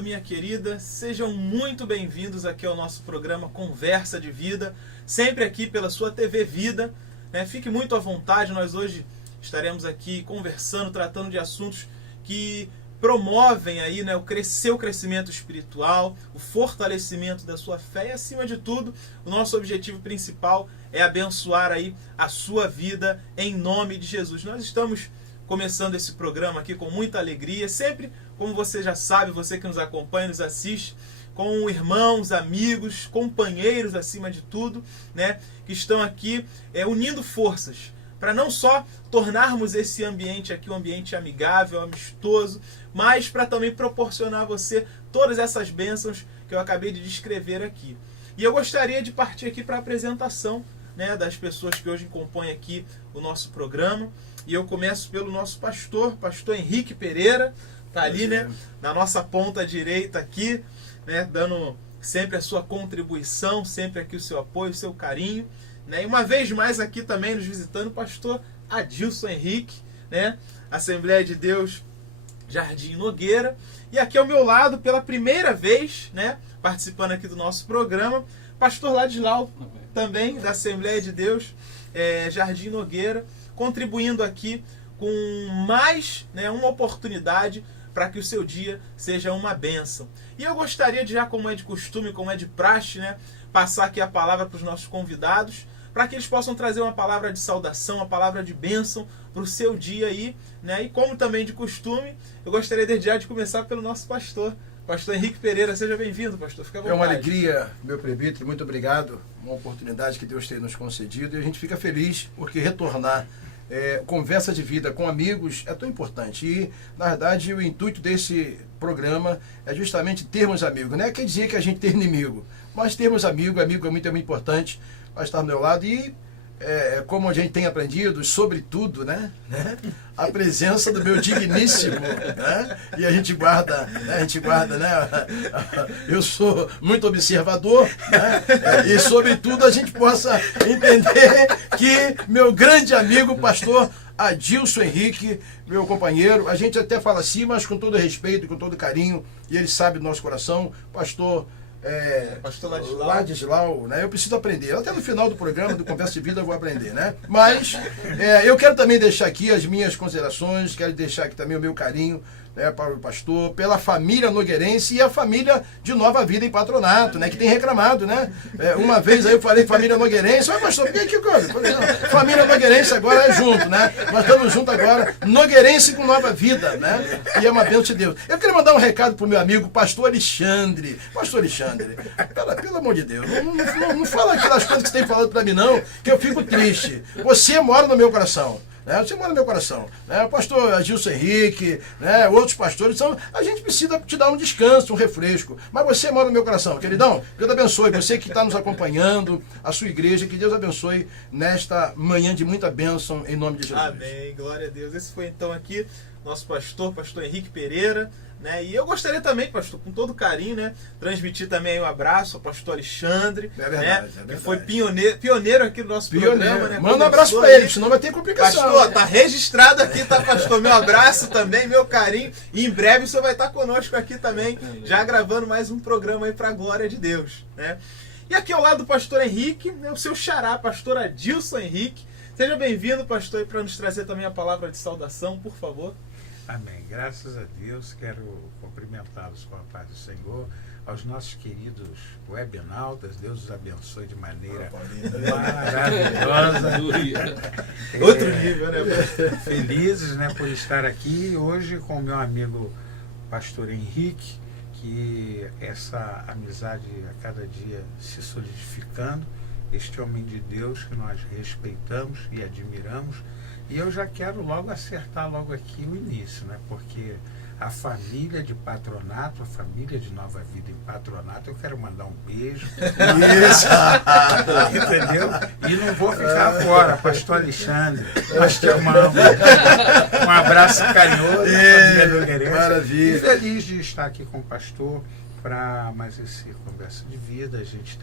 querido, minha querida, sejam muito bem-vindos aqui ao nosso programa Conversa de Vida, sempre aqui pela sua TV Vida, né? Fique muito à vontade, nós hoje estaremos aqui conversando, tratando de assuntos que promovem aí, né, o seu crescimento espiritual, o fortalecimento da sua fé e, acima de tudo, o nosso objetivo principal é abençoar aí a sua vida em nome de Jesus. Nós estamos começando esse programa aqui com muita alegria, sempre, como você já sabe, você que nos acompanha, nos assiste, com irmãos, amigos, companheiros acima de tudo, né, que estão aqui unindo forças para não só tornarmos esse ambiente aqui um ambiente amigável, amistoso, mas para também proporcionar a você todas essas bênçãos que eu acabei de descrever aqui. E eu gostaria de partir aqui para a apresentação, né, das pessoas que hoje compõem aqui o nosso programa. E eu começo pelo nosso pastor Henrique Pereira, está ali, né, na nossa ponta direita aqui, né, dando sempre a sua contribuição, sempre aqui o seu apoio, o seu carinho, né, e uma vez mais aqui também nos visitando o pastor Adilson Henrique, né, Assembleia de Deus Jardim Nogueira, e aqui ao meu lado, pela primeira vez, né, participando aqui do nosso programa, pastor Ladislau, também da Assembleia de Deus Jardim Nogueira, contribuindo aqui com mais, né, uma oportunidade para que o seu dia seja uma bênção. E eu gostaria de, já como é de costume, como é de praxe, né, passar aqui a palavra para os nossos convidados, para que eles possam trazer uma palavra de saudação, uma palavra de bênção para o seu dia aí, né? E como também de costume, eu gostaria desde já de começar pelo nosso pastor Henrique Pereira. Seja bem-vindo, pastor. Fica à vontade. É uma alegria, meu presbítero, muito obrigado. Uma oportunidade que Deus tem nos concedido e a gente fica feliz porque retornar conversa de vida com amigos é tão importante. E, na verdade, o intuito desse programa é justamente termos amigos. Não é quer dizer que a gente tem inimigo, mas termos amigo é muito importante para estar do meu lado. E, como a gente tem aprendido, sobretudo, né, a presença do meu digníssimo, né, e a gente guarda, né, eu sou muito observador, né, e sobretudo a gente possa entender que meu grande amigo, pastor Adilson Henrique, meu companheiro, a gente até fala assim, mas com todo respeito, com todo carinho, e ele sabe do nosso coração, pastor Ladislau, né? Eu preciso aprender. Até no final do programa do Conversa de Vida eu vou aprender, né? Mas eu quero também deixar aqui as minhas considerações, quero deixar aqui também o meu carinho, né, para o pastor, pela família nogueirense e a família de Nova Vida em Patronato, né, que tem reclamado, né? Uma vez aí eu falei família nogueirense, pastor, por que coisa? Família nogueirense agora é junto, né? Nós estamos juntos agora, nogueirense com Nova Vida, né? E é uma bênção de Deus. Eu queria mandar um recado pro meu amigo, pastor Alexandre. Pastor Alexandre, pelo amor de Deus, não fala aquelas coisas que você tem falado para mim não, que eu fico triste. Você mora no meu coração. Você mora no meu coração, né? O pastor Adilson Henrique, né? Outros pastores, então a gente precisa te dar um descanso, um refresco, mas você mora no meu coração, queridão. Deus abençoe você que está nos acompanhando, a sua igreja, que Deus abençoe nesta manhã de muita bênção em nome de Jesus. Amém, glória a Deus. Esse foi então aqui nosso pastor Henrique Pereira, né? E eu gostaria também, pastor, com todo carinho, né, transmitir também um abraço ao pastor Alexandre, né, que foi pioneiro aqui no nosso programa, né? Manda um abraço para ele, senão vai ter complicação. Pastor, tá registrado aqui, tá, pastor? Meu abraço também, meu carinho. E em breve o senhor vai estar conosco aqui também, já gravando mais um programa aí para a glória de Deus, né? E aqui ao lado do pastor Henrique, né, o seu xará, pastor Adilson Henrique. Seja bem-vindo, pastor, para nos trazer também a palavra de saudação, por favor. Amém. Graças a Deus, quero cumprimentá-los com a paz do Senhor, aos nossos queridos webnautas, Deus os abençoe de maneira maravilhosa. Outro nível, né? Felizes, né, por estar aqui hoje com o meu amigo pastor Henrique, que essa amizade a cada dia se solidificando, este homem de Deus que nós respeitamos e admiramos. E eu já quero logo acertar logo aqui o início, né? Porque a família de Patronato, a família de Nova Vida em Patronato, eu quero mandar um beijo. Isso! Entendeu? E não vou ficar fora, pastor Alexandre, nós te amamos. Um abraço carinhoso, família nogueirense. Maravilha! E feliz de estar aqui com o pastor para mais esse Conversa de Vida. A gente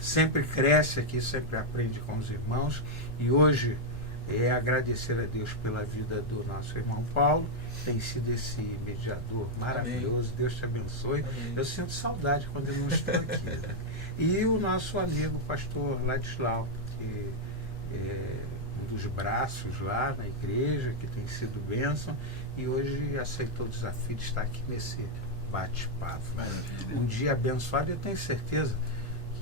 sempre cresce aqui, sempre aprende com os irmãos. E hoje é agradecer a Deus pela vida do nosso irmão Paulo, tem sido esse mediador maravilhoso. Amém. Deus te abençoe. Amém. Eu sinto saudade quando eu não estou aqui. Né? E o nosso amigo pastor Ladislau, que é um dos braços lá na igreja, que tem sido bênção, e hoje aceitou o desafio de estar aqui nesse bate-papo. Um dia abençoado, eu tenho certeza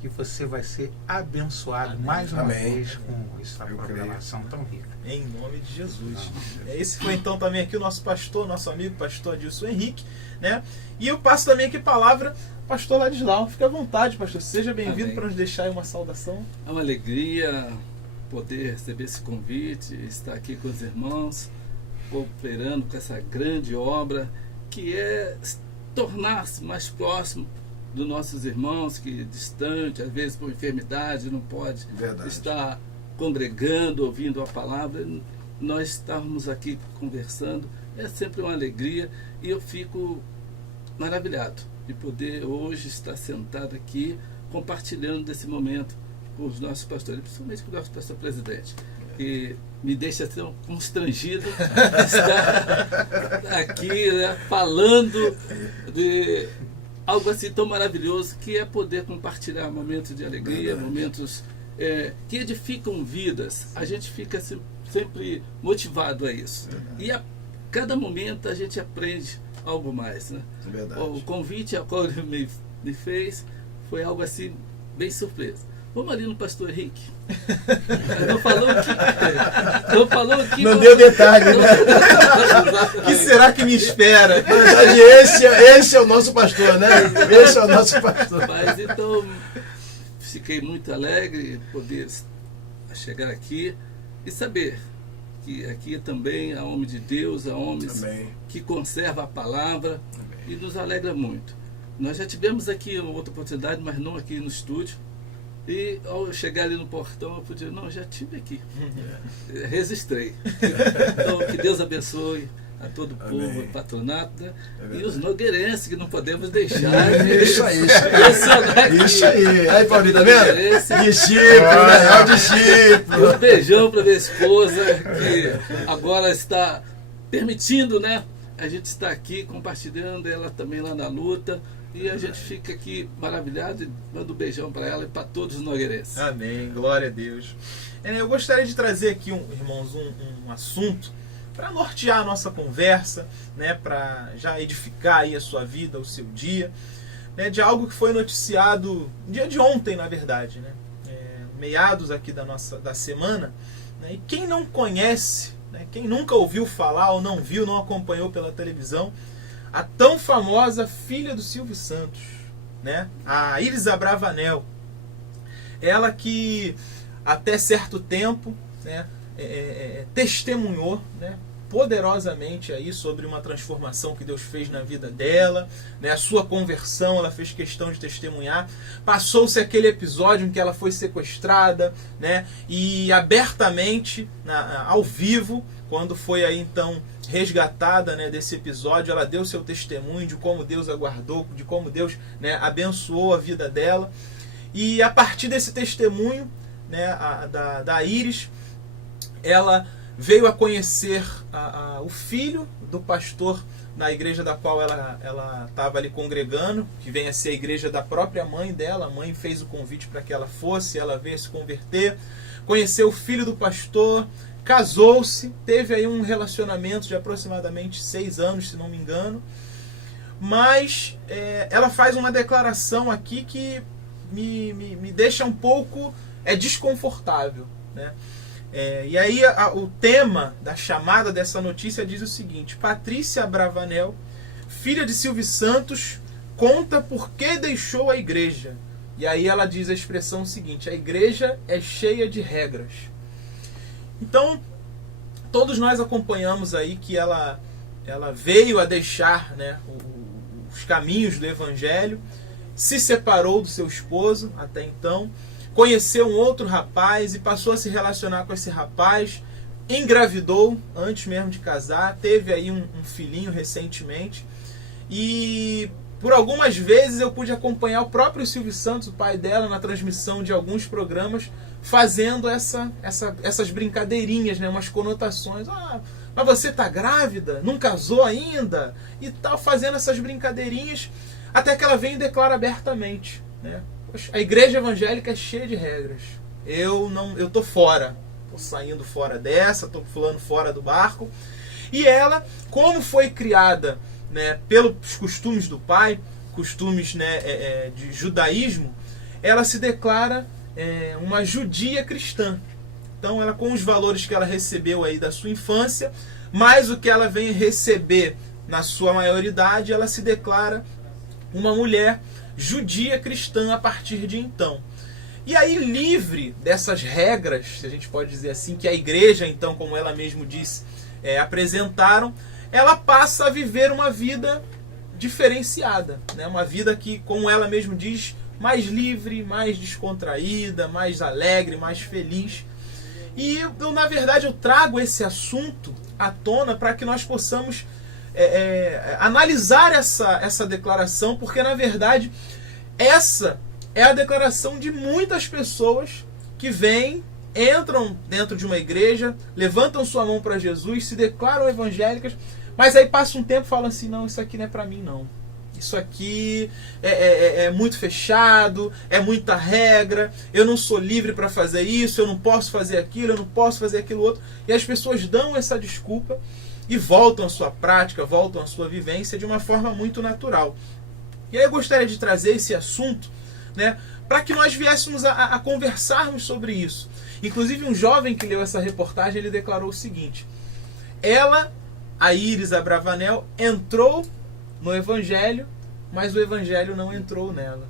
que você vai ser abençoado. Amém. Mais uma Amém. vez com essa programação tão rica. Em nome de Jesus. Esse foi então também aqui o nosso pastor, nosso amigo pastor Adilson Henrique, né? E eu passo também aqui a palavra pastor Ladislau. Fique à vontade, pastor. Seja bem-vindo para nos deixar aí uma saudação. É uma alegria poder receber esse convite, estar aqui com os irmãos, cooperando com essa grande obra que é tornar-se mais próximo dos nossos irmãos que distante, às vezes por enfermidade, não pode estar congregando, ouvindo a palavra. Nós estávamos aqui conversando, é sempre uma alegria e eu fico maravilhado de poder hoje estar sentado aqui compartilhando desse momento com os nossos pastores, principalmente com o nosso pastor presidente, que me deixa tão constrangido estar aqui, né, falando de algo assim tão maravilhoso que é poder compartilhar momentos de alegria, momentos que edificam vidas. A gente fica sempre motivado a isso. E a cada momento a gente aprende algo mais. Né? O convite ao qual ele me foi algo assim bem surpresa. Vamos ali no pastor Henrique. Não falou que não deu detalhe, né? O que será que me espera? Na verdade, esse é o nosso pastor, né? Esse é o nosso pastor. Mas então, fiquei muito alegre poder chegar aqui e saber que aqui também há homem de Deus, há homens que conservam a palavra. Amém. E nos alegra muito. Nós já tivemos aqui outra oportunidade, mas não aqui no estúdio. E ao chegar ali no portão, eu podia, não, já estive aqui. Registrei. Então, que Deus abençoe a todo o povo, o patronato, né? E os nogueirenses, que não podemos deixar de Isso aí. Isso aí. Aí, Paulinho, tá vendo? Discípulo, né? É o discípulo. Um beijão para minha esposa, que agora está permitindo, né? A gente está aqui compartilhando, ela também lá na luta. E a gente fica aqui maravilhado e manda um beijão para ela e para todos os nogueirenses. Amém, glória a Deus. Eu gostaria de trazer aqui, irmãos, um assunto para nortear a nossa conversa, né, para já edificar aí a sua vida, o seu dia, né, de algo que foi noticiado no dia de ontem, na verdade, né, meados aqui da semana, né, e quem não conhece, né, quem nunca ouviu falar ou não viu, não acompanhou pela televisão, a tão famosa filha do Silvio Santos, né? A Iris Abravanel. Ela que até certo tempo, né, testemunhou, né, poderosamente aí sobre uma transformação que Deus fez na vida dela, né, a sua conversão, ela fez questão de testemunhar. Passou-se aquele episódio em que ela foi sequestrada, né, e abertamente, ao vivo, quando foi aí então resgatada, né, desse episódio, ela deu seu testemunho de como Deus a guardou, de como Deus, né, abençoou a vida dela. E a partir desse testemunho, né, da Iris, ela veio a conhecer o filho do pastor na igreja da qual ela estava ali congregando, que vem a ser a igreja da própria mãe dela. A mãe fez o convite para que ela fosse, ela veio se converter, conheceu o filho do pastor, casou-se, teve aí um relacionamento de aproximadamente 6 anos, se não me engano. Mas ela faz uma declaração aqui que me deixa um pouco desconfortável, né? E aí o tema da chamada dessa notícia diz o seguinte: Patrícia Abravanel, filha de Silvio Santos, conta por que deixou a igreja. E aí ela diz a expressão seguinte: a igreja é cheia de regras. Então, todos nós acompanhamos aí que ela veio a deixar, né, os caminhos do evangelho, se separou do seu esposo até então, conheceu um outro rapaz e passou a se relacionar com esse rapaz, engravidou antes mesmo de casar, teve aí um filhinho recentemente, e por algumas vezes eu pude acompanhar o próprio Silvio Santos, o pai dela, na transmissão de alguns programas, fazendo essas brincadeirinhas, né? Umas conotações. Ah, mas você tá grávida? Não casou ainda? E tal, fazendo essas brincadeirinhas, até que ela vem e declara abertamente, né? Poxa, a igreja evangélica é cheia de regras. Eu tô fora. Tô saindo fora dessa, tô pulando fora do barco. E ela, como foi criada, né, pelos costumes do pai, costumes, né, de judaísmo, ela se declara uma judia cristã. Então, ela, com os valores que ela recebeu aí da sua infância, mais o que ela vem receber na sua maioridade, ela se declara uma mulher judia cristã a partir de então. E aí, livre dessas regras, se a gente pode dizer assim, que a igreja, então, como ela mesmo disse, apresentaram, ela passa a viver uma vida diferenciada, né? Uma vida que, como ela mesmo diz, mais livre, mais descontraída, mais alegre, mais feliz. E eu, na verdade, eu trago esse assunto à tona para que nós possamos analisar essa declaração, porque, na verdade, essa é a declaração de muitas pessoas que entram dentro de uma igreja, levantam sua mão para Jesus, se declaram evangélicas, mas aí passa um tempo e falam assim, não, isso aqui não é para mim não. Isso aqui é muito fechado, é muita regra, eu não sou livre para fazer isso, eu não posso fazer aquilo, eu não posso fazer aquilo outro. E as pessoas dão essa desculpa e voltam à sua prática, voltam à sua vivência de uma forma muito natural. E aí eu gostaria de trazer esse assunto, né, para que nós viéssemos a conversarmos sobre isso. Inclusive, um jovem que leu essa reportagem, ele declarou o seguinte: ela, a Iris Abravanel, entrou no Evangelho, mas o Evangelho não entrou nela,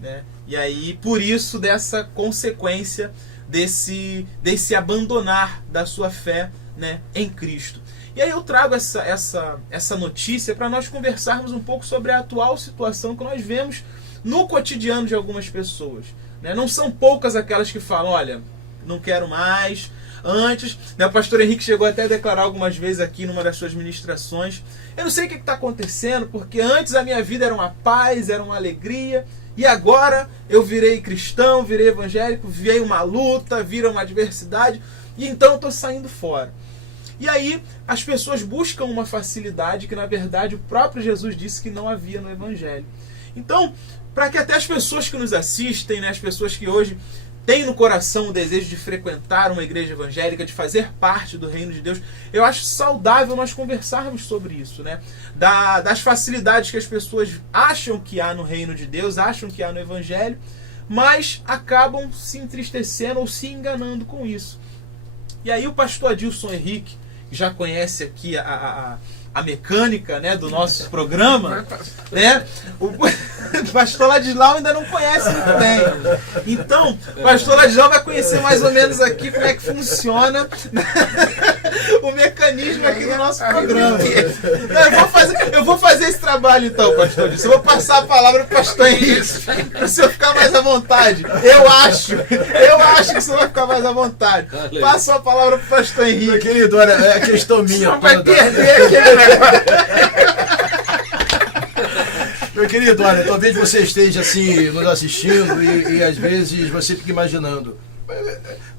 né? E aí, por isso, dessa consequência desse abandonar da sua fé, né, em Cristo. E aí eu trago essa notícia para nós conversarmos um pouco sobre a atual situação que nós vemos no cotidiano de algumas pessoas, né? Não são poucas aquelas que falam, olha, não quero mais. Antes, né, o pastor Henrique chegou até a declarar algumas vezes aqui numa das suas ministrações, eu não sei o que está acontecendo, porque antes a minha vida era uma paz, era uma alegria, e agora eu virei cristão, virei evangélico, veio uma luta, vira uma adversidade, e então eu estou saindo fora. E aí as pessoas buscam uma facilidade que, na verdade, o próprio Jesus disse que não havia no Evangelho. Então, para que até as pessoas que nos assistem, né, as pessoas que hoje têm no coração o desejo de frequentar uma igreja evangélica, de fazer parte do reino de Deus, eu acho saudável nós conversarmos sobre isso, né? Das facilidades que as pessoas acham que há no reino de Deus, acham que há no Evangelho, mas acabam se entristecendo ou se enganando com isso. E aí o pastor Adilson Henrique, que já conhece aqui a mecânica, né, do nosso programa, né? O pastor Ladislau ainda não conhece muito bem. Então, o pastor Ladislau vai conhecer mais ou menos aqui como é que funciona o mecanismo aqui do nosso programa. Eu vou fazer esse trabalho então, pastor Adilson. Eu vou passar a palavra para o pastor Henrique, para o senhor ficar mais à vontade. Eu acho que o senhor vai ficar mais à vontade. Passo a palavra para o pastor Henrique. Meu querido, olha, é a questão minha. Não vai perder aquele... Meu querido, olha, talvez você esteja assim nos assistindo e às vezes você fica imaginando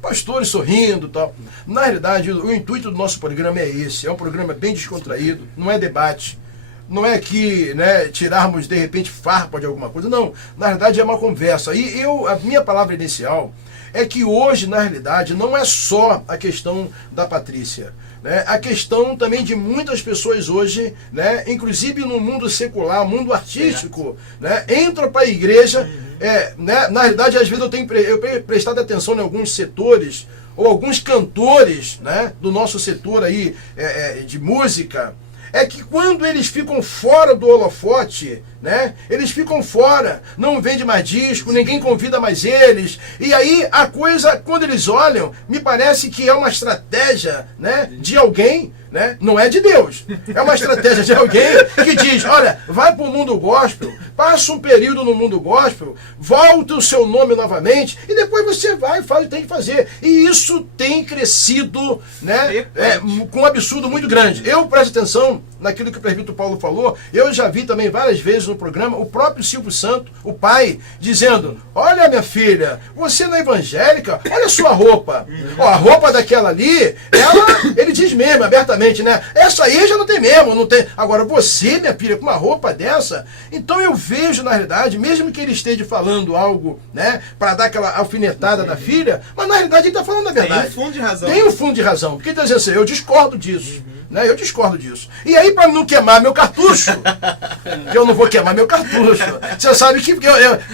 pastores sorrindo e tal. Na realidade, o intuito do nosso programa é esse. É um programa bem descontraído, não é debate. Não é que, né, tirarmos de repente farpa de alguma coisa. Não, na realidade é uma conversa. E a minha palavra inicial é que hoje, na realidade, não é só a questão da Patrícia. Né? A questão também de muitas pessoas hoje, né, inclusive no mundo secular, mundo artístico, né, entram para a igreja. Né, na realidade, às vezes eu tenho prestado atenção em alguns setores, ou alguns cantores, né, do nosso setor aí, de música, é que quando eles ficam fora do holofote, né, eles ficam fora, não vende mais disco, ninguém convida mais eles, e aí a coisa, quando eles olham, me parece que é uma estratégia, né, de alguém, né, não é de Deus, é uma estratégia de alguém que diz, olha, vai para o mundo gospel, passa um período no mundo gospel, volta o seu nome novamente, e depois você vai e faz o que tem que fazer. E isso tem crescido, né, com um absurdo muito grande. Eu presto atenção naquilo que o presbítero Paulo falou. Eu já vi também várias vezes no programa o próprio Silvio Santos, o pai, dizendo: olha, minha filha, você não é evangélica, olha a sua roupa. Ó, a roupa daquela ali, ele diz mesmo, abertamente, né? Essa aí já não tem mesmo, não tem. Agora, você, minha filha, com uma roupa dessa. Então eu vejo, na realidade, mesmo que ele esteja falando algo, né, para dar aquela alfinetada da filha, mas na realidade ele está falando a verdade. Tem um fundo de razão. Tem um fundo de razão. Porque ele está dizendo assim: eu discordo disso. Né? Eu discordo disso. E aí, para não queimar meu cartucho, eu não vou queimar meu cartucho. Você sabe que eu,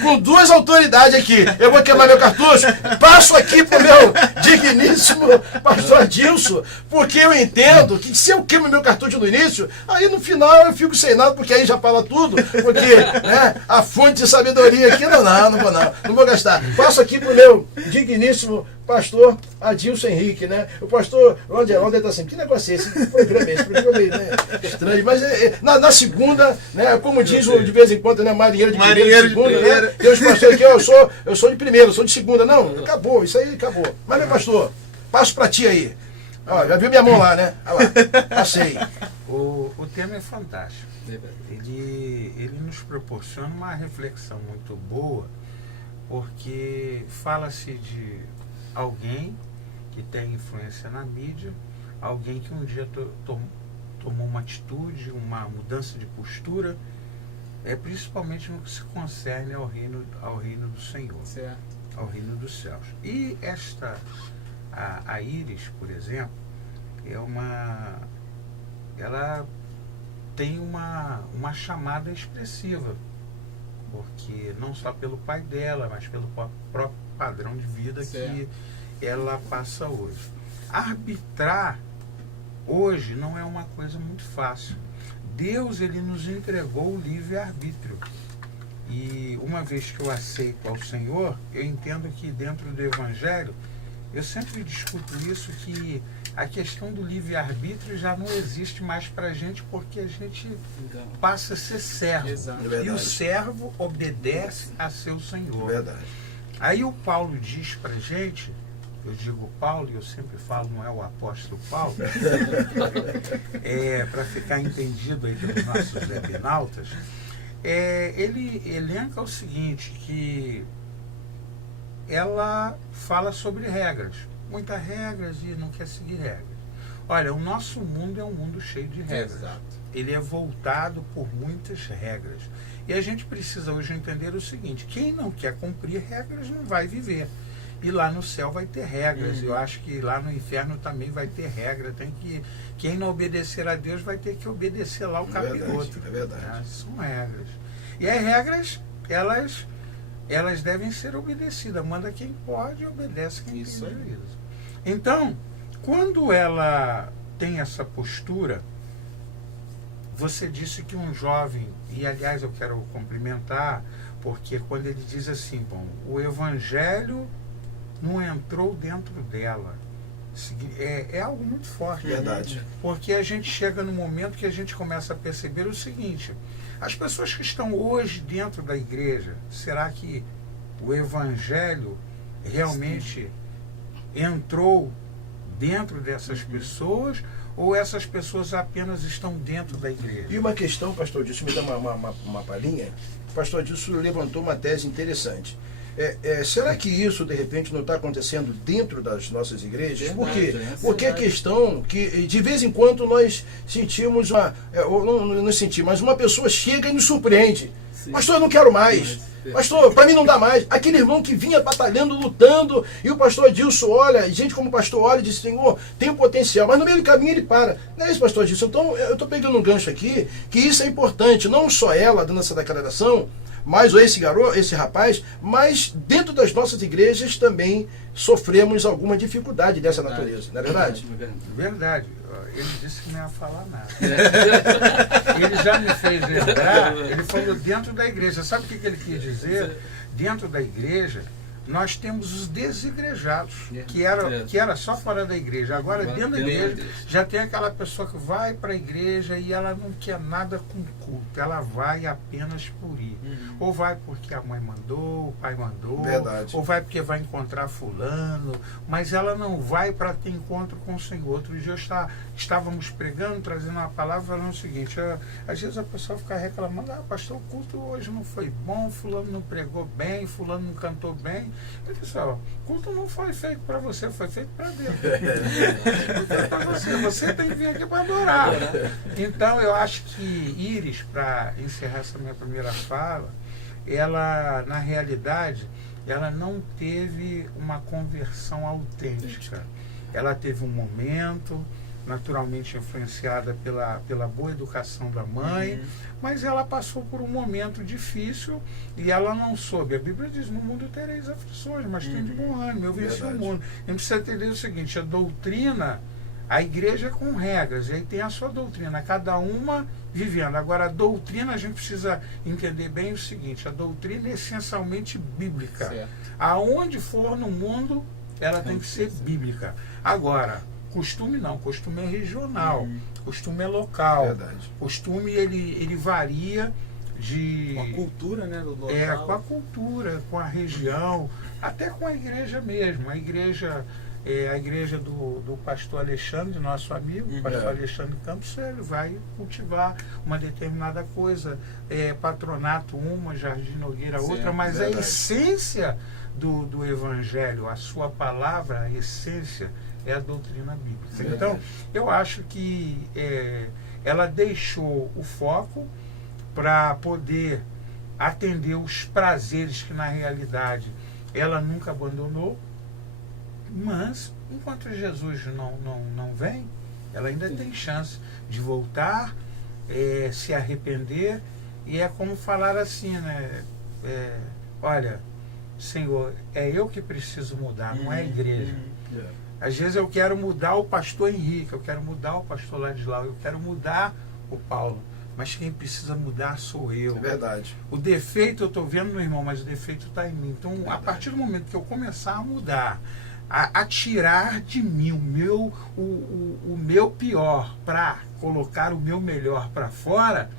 com duas autoridades aqui, eu vou queimar meu cartucho. Passo aqui pro meu digníssimo pastor Adilson, porque eu entendo que se eu queimo meu cartucho no início, aí no final eu fico sem nada, porque aí já fala tudo, porque, né, a fonte de sabedoria aqui, não vou gastar. Passo aqui pro meu digníssimo pastor Adilson Henrique, né? O pastor Ronald está assim: que negócio é esse? Que programa é esse? Programa é, né, estranho. Mas na segunda, né, como diz de vez em quando, né, marinheiro de segunda, né? Tem os pastores aqui: eu sou de primeira, eu sou de segunda. Não, acabou, isso aí acabou. Mas, meu pastor, passo para ti aí. Ó, já viu minha mão lá, né? Olha lá, passei. O tema é fantástico. Ele nos proporciona uma reflexão muito boa, porque fala-se de alguém que tem influência na mídia, alguém que um dia tomou uma atitude, uma mudança de postura, principalmente no que se concerne ao reino do Senhor, certo, ao reino dos céus. E a Iris, por exemplo, ela tem uma chamada expressiva, porque não só pelo pai dela, mas pelo próprio padrão de vida, certo, que ela passa hoje. Arbitrar hoje não é uma coisa muito fácil. Deus, ele nos entregou o livre-arbítrio. E uma vez que eu aceito ao Senhor, eu entendo que dentro do Evangelho, eu sempre discuto isso, que a questão do livre-arbítrio já não existe mais para a gente, porque a gente passa a ser servo. E o servo obedece a seu Senhor. Verdade. Aí o Paulo diz para a gente, eu digo Paulo, e eu sempre falo, não é o apóstolo Paulo, para ficar entendido aí pelos nossos webinautas, ele elenca o seguinte, que ela fala sobre regras, muitas regras, e não quer seguir regras. Olha, o nosso mundo é um mundo cheio de regras. Exato. Ele é voltado por muitas regras. E a gente precisa hoje entender o seguinte: quem não quer cumprir regras não vai viver. E lá no céu vai ter regras. Eu acho que lá no inferno também vai ter regra. Quem não obedecer a Deus vai ter que obedecer lá o capiroto. É verdade. São regras. E as regras, elas devem ser obedecidas. Manda quem pode e obedece quem tem juízo. Então, quando ela tem essa postura, você disse que um jovem, e aliás eu quero cumprimentar, porque quando ele diz assim, bom, o Evangelho não entrou dentro dela, é algo muito forte. Verdade. Porque a gente chega no momento que a gente começa a perceber o seguinte: as pessoas que estão hoje dentro da igreja, será que o Evangelho realmente entrou dentro dessas pessoas, ou essas pessoas apenas estão dentro da igreja? E uma questão, pastor Dilson, me dá uma palhinha. O pastor Dilson levantou uma tese interessante. Será que isso, de repente, não está acontecendo dentro das nossas igrejas? Por quê? Porque a questão que, de vez em quando, nós sentimos não sentimos, mas uma pessoa chega e nos surpreende. Sim. Pastor, eu não quero mais. Pastor, para mim não dá mais. Aquele irmão que vinha batalhando, lutando, e o pastor Adilson olha, gente como o pastor olha e diz: Senhor, tem um potencial, mas no meio do caminho ele para. Não é isso, pastor Adilson? Então, eu estou pegando um gancho aqui, que isso é importante, não só ela dando essa declaração, mas esse rapaz, mas dentro das nossas igrejas também sofremos alguma dificuldade dessa natureza, não é verdade? Verdade. Ele disse que não ia falar nada. Ele já me fez lembrar, ele falou dentro da igreja. Sabe o que ele quis dizer? Dentro da igreja, nós temos os desigrejados, É. que era só fora da igreja. Agora, dentro da igreja, já tem aquela pessoa que vai para a igreja e ela não quer nada com culto. Ela vai apenas por ir. Ou vai porque a mãe mandou, o pai mandou. Verdade. Ou vai porque vai encontrar fulano. Mas ela não vai para ter encontro com o Senhor. Outro dia estávamos pregando, trazendo uma palavra, falando o seguinte. Às vezes a pessoa fica reclamando, pastor, o culto hoje não foi bom, fulano não pregou bem, fulano não cantou bem. Eu disse, o culto não foi feito para você, foi feito para Deus. Você tem que vir aqui para adorar. Então eu acho que Iris, para encerrar essa minha primeira fala, ela, na realidade, ela não teve uma conversão autêntica. Ela teve um momento, naturalmente influenciada pela boa educação da mãe, mas ela passou por um momento difícil e ela não soube. A Bíblia diz, no mundo tereis aflições, mas tem de bom ânimo, eu venci o mundo. A gente precisa entender o seguinte, a doutrina, a igreja é com regras, e aí tem a sua doutrina, cada uma vivendo. Agora, a doutrina, a gente precisa entender bem o seguinte, a doutrina é essencialmente bíblica. Certo. Aonde for no mundo, ela tem que ser bíblica. Agora, costume não, costume é regional, costume é local. Verdade. Costume ele varia de... Com a cultura, né, do local. com a cultura, com a região, até com a igreja mesmo. A igreja do pastor Alexandre, nosso amigo, o pastor Alexandre Campos, ele vai cultivar uma determinada coisa. Patronato uma, Jardim Nogueira outra, Certo, mas verdade. a essência do evangelho, a sua palavra, a essência, é a doutrina bíblica. Verdade. Então, eu acho que ela deixou o foco para poder atender os prazeres que, na realidade, ela nunca abandonou, mas, enquanto Jesus não vem, ela ainda tem chance de voltar, se arrepender, e é como falar assim, né? Olha, Senhor, é eu que preciso mudar, não é a igreja. Às vezes eu quero mudar o pastor Henrique, eu quero mudar o pastor Ladislau, eu quero mudar o Paulo, mas quem precisa mudar sou eu. É verdade. O defeito eu estou vendo no irmão, mas o defeito está em mim. Então, a partir do momento que eu começar a mudar, a tirar de mim o meu pior para colocar o meu melhor para fora,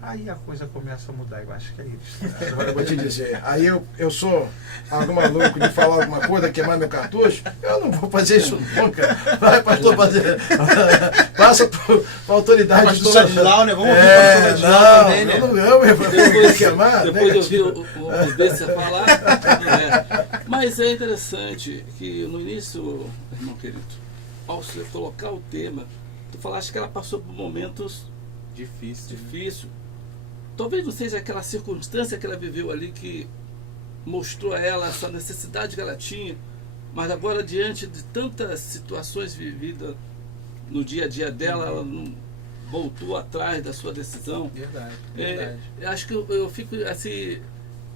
aí a coisa começa a mudar. Eu acho que é isso. Agora eu vou te dizer, aí eu sou algum maluco de falar alguma coisa, queimar meu cartucho, eu não vou fazer isso nunca. Vai, pastor, fazer. Passa para a autoridade Pastor Ladislau, né? Vamos ouvir o pastor Ladislau não, também, né? eu não amo, queimar, Depois de ouvir negativo. o Bessa falar. Mas é interessante que no início, irmão querido, ao você colocar o tema, tu falaste que ela passou por momentos difíceis. Talvez não seja aquela circunstância que ela viveu ali que mostrou a ela essa necessidade que ela tinha, mas agora, diante de tantas situações vividas no dia a dia dela, ela não voltou atrás da sua decisão. Verdade. Acho que eu fico assim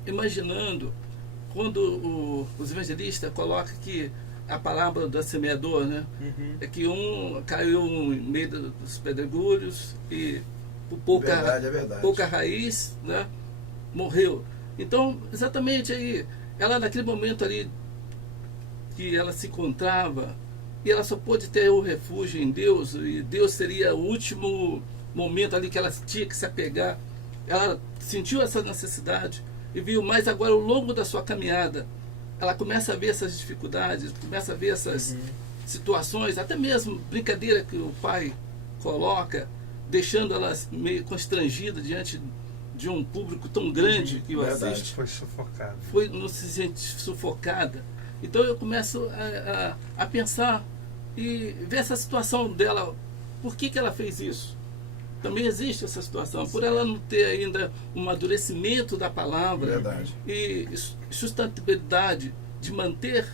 imaginando quando os evangelistas colocam que a palavra do semeador, né? É que um caiu em meio dos pedregulhos e por pouca raiz, né? Morreu. Então, exatamente aí, ela naquele momento ali que ela se encontrava, e ela só pôde ter o refúgio em Deus, e Deus seria o último momento ali que ela tinha que se apegar. Ela sentiu essa necessidade e viu, mas agora ao longo da sua caminhada, ela começa a ver essas dificuldades, começa a ver essas situações, até mesmo brincadeira que o pai coloca, deixando ela meio constrangida diante de um público tão grande que o assiste. Foi sufocada. Não se sente sufocada. Então eu começo a pensar e ver essa situação dela. Por que ela fez isso? Também existe essa situação. Por ela não ter ainda um amadurecimento da palavra. Verdade. E sustentabilidade de manter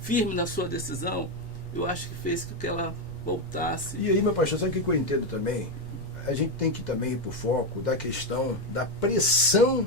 firme na sua decisão, eu acho que fez com que ela voltasse. E aí, meu pastor, sabe o que eu entendo também? A gente tem que também ir para o foco da questão da pressão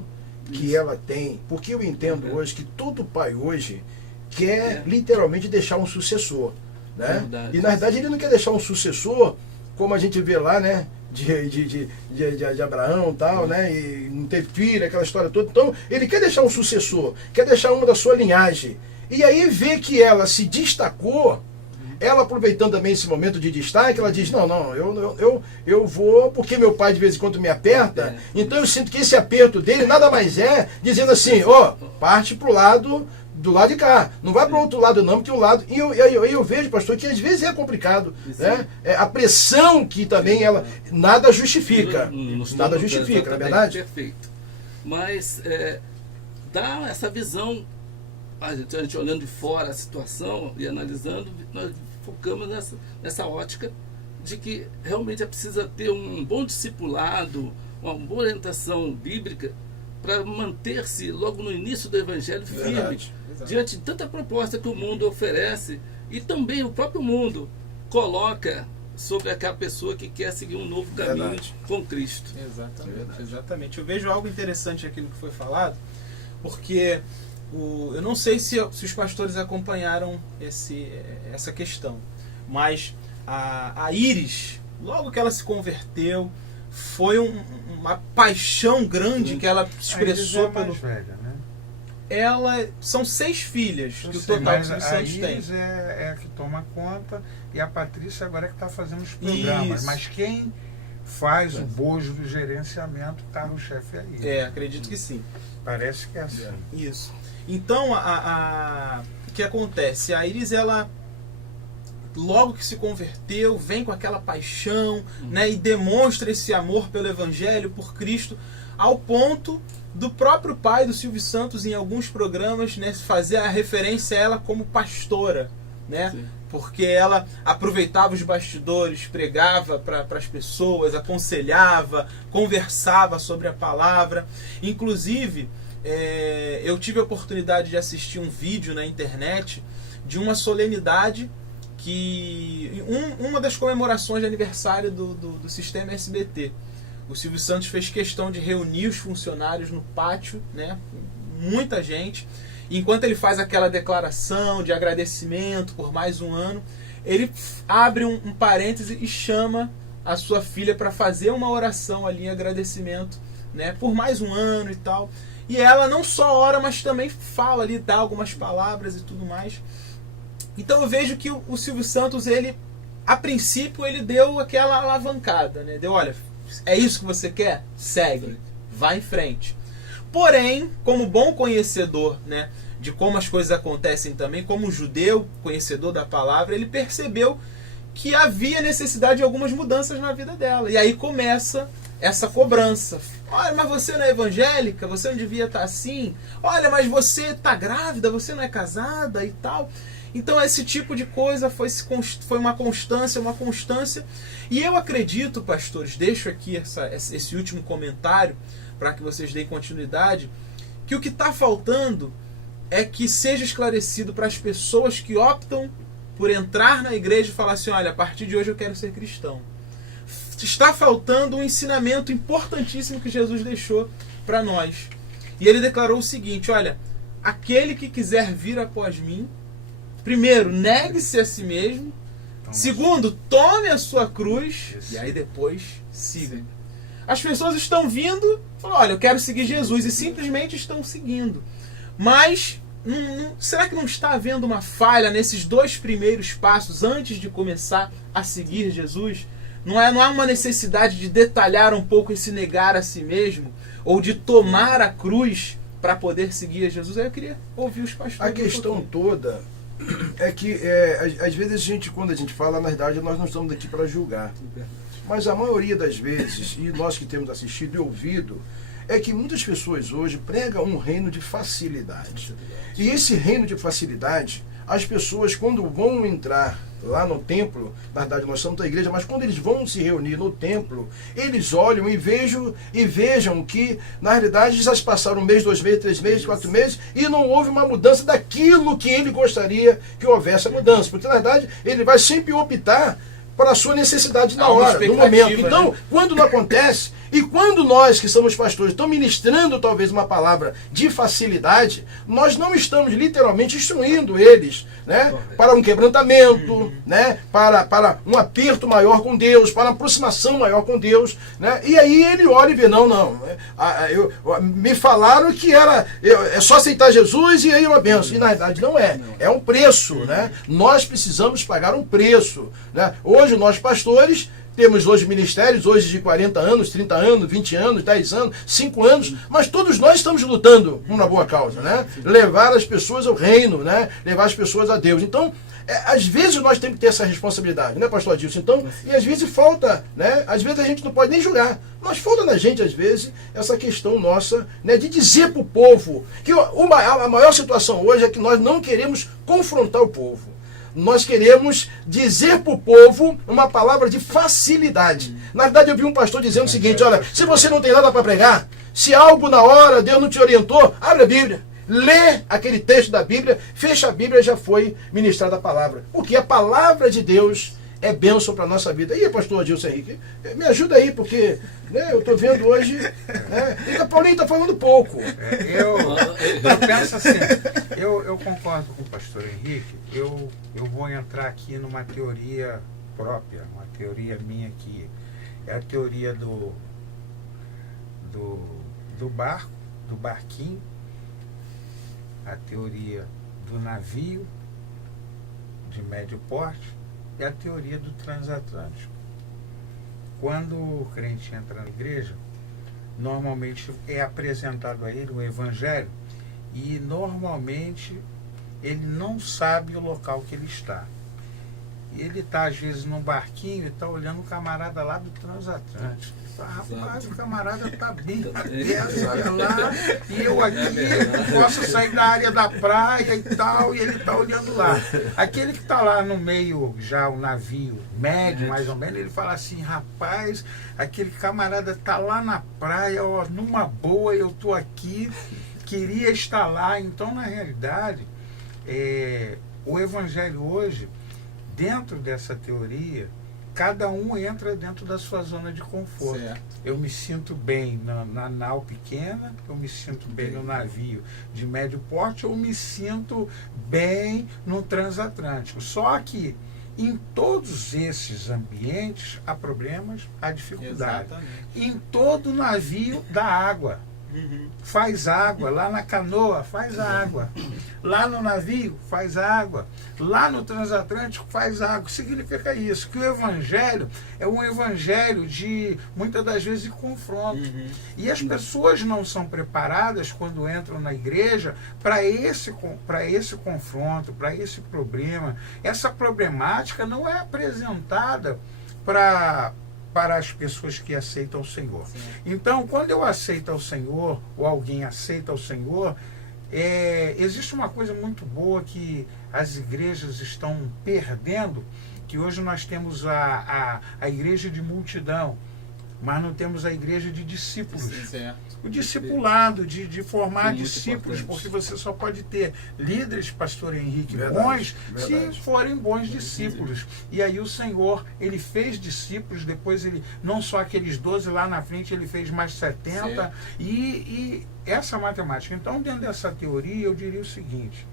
que ela tem. Porque eu entendo hoje que todo pai hoje quer literalmente deixar um sucessor. Né? Verdade. E na verdade ele não quer deixar um sucessor como a gente vê lá, né? de Abraão e tal, né? E não teve filho, aquela história toda. Então, ele quer deixar um sucessor, quer deixar uma da sua linhagem. E aí vê que ela se destacou, ela aproveitando também esse momento de destaque, ela diz, não, eu vou, porque meu pai de vez em quando me aperta, então eu sinto que esse aperto dele nada mais é dizendo assim, parte pro lado do lado de cá, não vai para o outro lado não, porque o lado... E eu vejo, pastor, que às vezes é complicado, né? A pressão que também ela... Nada justifica, nada justifica, não é verdade? Perfeito. Mas dá essa visão, a gente olhando de fora a situação e analisando, nós focamos nessa ótica de que realmente é preciso ter um bom discipulado, uma boa orientação bíblica para manter-se logo no início do evangelho firme. Verdade. Diante de tanta proposta que o mundo oferece e também o próprio mundo coloca sobre aquela pessoa que quer seguir um novo caminho com Cristo. Exatamente. Eu vejo algo interessante aqui no que foi falado, porque eu não sei se os pastores acompanharam essa questão, mas a Iris, logo que ela se converteu, foi uma paixão grande que ela expressou pelo... velha, né? São 6 filhas que o total dos Santos tem. A Iris é a que toma conta e a Patrícia agora é que está fazendo os programas. Isso. Mas quem faz o bojo do gerenciamento, o carro-chefe é a Iris. Acredito que sim. Parece que é assim. Isso. Então, o que acontece? A Iris, ela logo que se converteu, vem com aquela paixão, né, e demonstra esse amor pelo Evangelho, por Cristo, ao ponto do próprio pai do Silvio Santos, em alguns programas, né, fazer a referência a ela como pastora, né? Sim. Porque ela aproveitava os bastidores, pregava para as pessoas, aconselhava, conversava sobre a palavra. Inclusive, eu tive a oportunidade de assistir um vídeo na internet de uma solenidade que uma das comemorações de aniversário do sistema SBT. O Silvio Santos fez questão de reunir os funcionários no pátio, né? Muita gente. Enquanto ele faz aquela declaração de agradecimento por mais um ano, ele abre um parêntese e chama a sua filha para fazer uma oração ali em agradecimento, né? Por mais um ano e tal. E ela não só ora, mas também fala ali, dá algumas palavras e tudo mais. Então eu vejo que o Silvio Santos, ele, a princípio, ele deu aquela alavancada, né? Deu, olha, é isso que você quer? Segue, vai em frente. Porém, como bom conhecedor, né, de como as coisas acontecem também, como judeu, conhecedor da palavra, ele percebeu que havia necessidade de algumas mudanças na vida dela. E aí começa essa cobrança. Olha, mas você não é evangélica? Você não devia estar assim? Olha, mas você está grávida? Você não é casada e tal? Então esse tipo de coisa foi uma constância. E eu acredito, pastores, deixo aqui esse último comentário para que vocês deem continuidade, que o que está faltando é que seja esclarecido para as pessoas que optam por entrar na igreja e falar assim, olha, a partir de hoje eu quero ser cristão. Está faltando um ensinamento importantíssimo que Jesus deixou para nós. E ele declarou o seguinte, olha, aquele que quiser vir após mim, primeiro, negue-se a si mesmo. Segundo, tome a sua cruz. E aí depois, siga. Sim. As pessoas estão vindo, falam, olha, eu quero seguir Jesus. E simplesmente estão seguindo. Mas, será que não está havendo uma falha nesses 2 primeiros passos antes de começar a seguir Jesus? Não há uma necessidade de detalhar um pouco esse negar a si mesmo? Ou de tomar a cruz para poder seguir a Jesus? Aí eu queria ouvir os pastores. A questão toda é que, às vezes, quando a gente fala, na verdade, nós não estamos aqui para julgar. Mas a maioria das vezes, e nós que temos assistido e ouvido, é que muitas pessoas hoje pregam um reino de facilidade. E esse reino de facilidade, as pessoas, quando vão entrar lá no templo, na verdade nós somos da igreja, mas quando eles vão se reunir no templo, eles olham e vejam que, na realidade, já se passaram 1 mês, 2 meses, 3 meses, 4 meses, e não houve uma mudança daquilo que ele gostaria que houvesse a mudança. Porque, na verdade, ele vai sempre optar para a sua necessidade na hora, no momento. Então, quando não acontece, E quando nós, que somos pastores, estamos ministrando talvez uma palavra de facilidade, nós não estamos literalmente instruindo eles, né, para um quebrantamento, né, para um aperto maior com Deus, para uma aproximação maior com Deus, né? E aí ele olha e vê, não, me falaram que é só aceitar Jesus e aí é uma bênção. E na verdade não é. É um preço, né? Nós precisamos pagar um preço, né? Hoje nós pastores temos hoje ministérios, hoje de 40 anos, 30 anos, 20 anos, 10 anos, 5 anos, mas todos nós estamos lutando por uma boa causa, né? Levar as pessoas ao reino, né? Levar as pessoas a Deus. Então, às vezes nós temos que ter essa responsabilidade, né, pastor Adilson? Então, e às vezes falta, né? Às vezes a gente não pode nem julgar, mas falta na gente, às vezes, essa questão nossa, né, de dizer para o povo que a maior situação hoje é que nós não queremos confrontar o povo. Nós queremos dizer para o povo uma palavra de facilidade. Na verdade, eu vi um pastor dizendo o seguinte: olha, se você não tem nada para pregar, se algo na hora Deus não te orientou, abre a Bíblia, lê aquele texto da Bíblia, fecha a Bíblia e já foi ministrada a palavra. Porque a palavra de Deus é bênção para a nossa vida. E aí, pastor Adilson Henrique, me ajuda aí, porque, né, eu estou vendo hoje, né, e o Paulinho está falando pouco. Eu penso assim, eu concordo com o pastor Henrique, eu vou entrar aqui numa teoria própria, uma teoria minha aqui. É a teoria do barco, do barquinho, a teoria do navio de médio porte, é a teoria do transatlântico. Quando o crente entra na igreja, normalmente é apresentado a ele o evangelho e normalmente ele não sabe o local que ele está. Ele está às vezes num barquinho e está olhando o camarada lá do transatlântico. Rapaz, o camarada está bem na terra lá, e eu aqui não posso sair da área da praia e tal, e ele está olhando lá. Aquele que está lá no meio, já o navio médio, mais ou menos, ele fala assim: rapaz, aquele camarada está lá na praia, ó, numa boa, eu estou aqui, queria estar lá. Então, na realidade, o evangelho hoje, dentro dessa teoria, cada um entra dentro da sua zona de conforto. Certo. Eu me sinto bem na nau pequena, eu me sinto bem no navio de médio porte, eu me sinto bem no transatlântico. Só que em todos esses ambientes há problemas, há dificuldade. Exatamente. Em todo navio dá água. Faz água, lá na canoa faz água, lá no navio faz água, lá no transatlântico faz água. Significa isso, que o evangelho é um evangelho de, muitas das vezes, de confronto. E as pessoas não são preparadas quando entram na igreja para esse confronto, para esse problema. Essa problemática não é apresentada para as pessoas que aceitam o Senhor. Sim. Então, quando eu aceito o Senhor, ou alguém aceita o Senhor, existe uma coisa muito boa que as igrejas estão perdendo, que hoje nós temos a igreja de multidão, mas não temos a igreja de discípulos. Sim, o discipulado, de formar discípulos, porque você só pode ter líderes, pastor Henrique, bons, se forem bons discípulos. E aí o Senhor, ele fez discípulos, depois ele, não só aqueles 12 lá na frente, ele fez mais 70, e essa matemática. Então, dentro dessa teoria, eu diria o seguinte: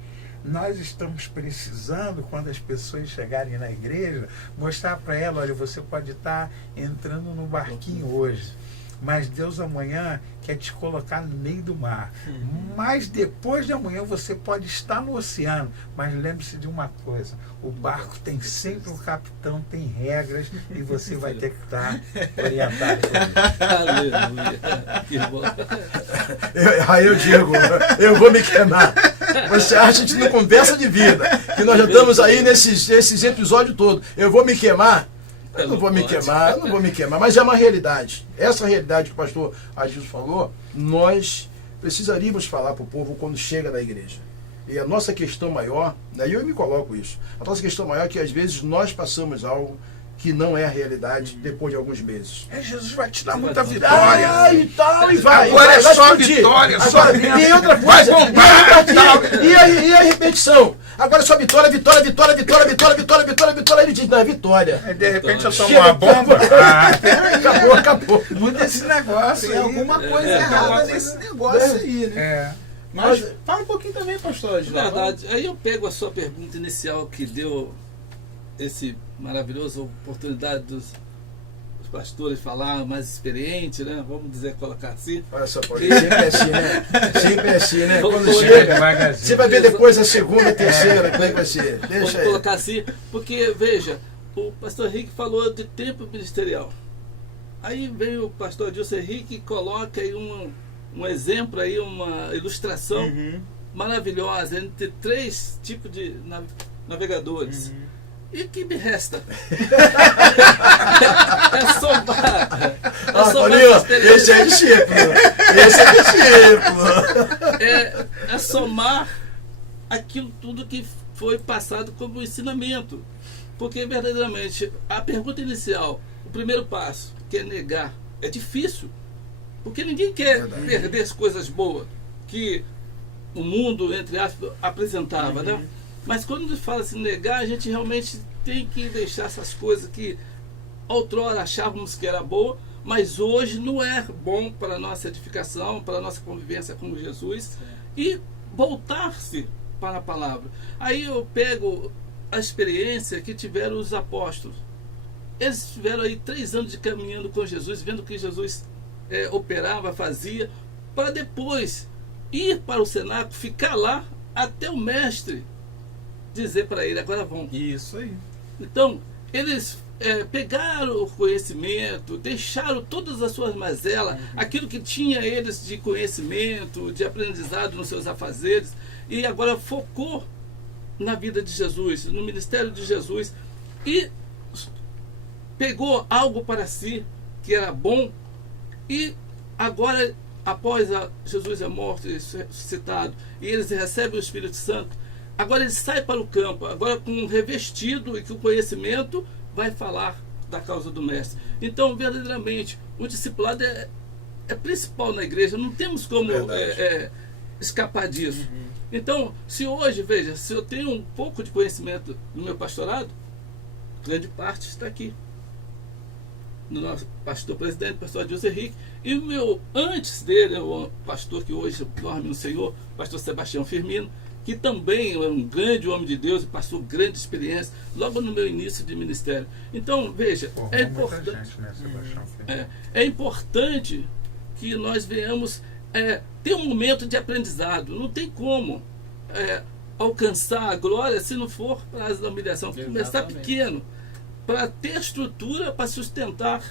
nós estamos precisando, quando as pessoas chegarem na igreja, mostrar para ela: olha, você pode estar entrando no barquinho hoje, mas Deus amanhã quer te colocar no meio do mar. Mas depois de amanhã você pode estar no oceano. Mas lembre-se de uma coisa: o barco tem sempre um capitão, tem regras, e você vai ter que estar orientado. Aí eu digo, eu vou me queimar. Você acha que não conversa de vida, que nós já estamos aí nesses episódios todos. Eu vou me queimar? Eu não vou me queimar, mas é uma realidade. Essa realidade que o pastor Adilson falou, nós precisaríamos falar para o povo quando chega na igreja. E a nossa questão maior, daí eu me coloco isso, a nossa questão maior é que às vezes nós passamos algo que não é a realidade depois de alguns meses. Jesus vai te dar muita vitória. E tal, e vai. Agora vai, é só vitória. Agora, e outra coisa, e a repetição. Agora é só vitória, vitória, vitória, vitória, vitória, vitória, vitória, vitória. Ele diz, não, é vitória. Aí, de repente eu tomo Chega, uma bomba. Peraí, Acabou, acabou. muda esse negócio Tem aí. alguma coisa É, errada alguma nesse coisa- negócio aí, né? É. Mas fala um pouquinho também, pastor. De verdade. Aí eu pego a sua pergunta inicial que deu esse maravilhosa oportunidade dos pastores falar mais experiente, né? Vamos dizer, colocar assim. Olha só, Paulinho, sempre é assim, né? Sempre é assim, né? Quando Vamos chega, devagarzinho. você vai ver depois a segunda, a terceira, como é que vai ser. Vamos Deixa aí. colocar assim, porque, veja, o pastor Henrique falou de tempo ministerial. Aí vem o pastor Adilson Henrique e coloca aí um exemplo, aí, uma ilustração Uhum. maravilhosa entre 3 tipos de navegadores. E o que me resta? É somar. É somar Paulinho, essa experiência. esse é discípulo. Esse é discípulo. É somar aquilo tudo que foi passado como ensinamento. Porque verdadeiramente a pergunta inicial, o primeiro passo, que é negar, é difícil. Porque ninguém quer Verdade. perder as coisas boas que o mundo, entre aspas, apresentava, né? Mas quando ele fala assim, negar, a gente realmente tem que deixar essas coisas que outrora achávamos que era boa, mas hoje não é bom para a nossa edificação, para a nossa convivência com Jesus, e voltar-se para a palavra. Aí eu pego a experiência que tiveram os apóstolos. Eles tiveram aí 3 anos de caminhando com Jesus, vendo que Jesus operava, fazia, para depois ir para o cenáculo, ficar lá até o mestre dizer para ele, agora vão. Isso aí. Então, eles pegaram o conhecimento, deixaram todas as suas mazelas, aquilo que tinha eles de conhecimento, de aprendizado nos seus afazeres, e agora focou na vida de Jesus, no ministério de Jesus, e pegou algo para si que era bom, e agora, após Jesus é morto e ressuscitado, e eles recebem o Espírito Santo, agora ele sai para o campo, agora com um revestido e que o conhecimento vai falar da causa do mestre. Então, verdadeiramente, o discipulado é principal na igreja, não temos como escapar disso. Então, se hoje, veja, se eu tenho um pouco de conhecimento no meu pastorado, grande parte está aqui. No nosso pastor presidente, pastor Adilson Henrique, e o meu, antes dele, o pastor que hoje dorme no Senhor, pastor Sebastião Firmino, que também é um grande homem de Deus e passou grande experiência logo no meu início de ministério. Então, veja, é importante, é importante que nós venhamos ter um momento de aprendizado. Não tem como alcançar a glória se não for para a humilhação. Começar pequeno, para ter estrutura para sustentar